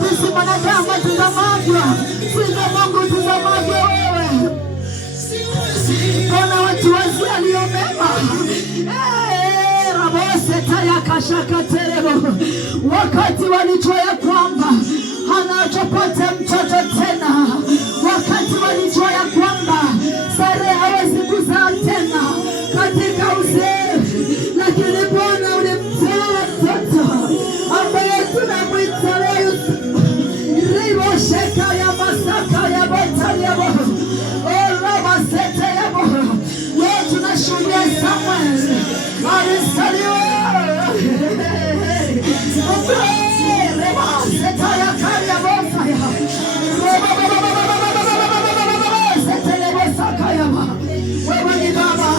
jinsi mwanadamu atazamavyo, sivyo Mungu tazamavyo wewe. Mbona watu wazia aliyo mema? Rabose taya kashaka terebo, wakati walijua ya kwamba anachopata mtoto tena,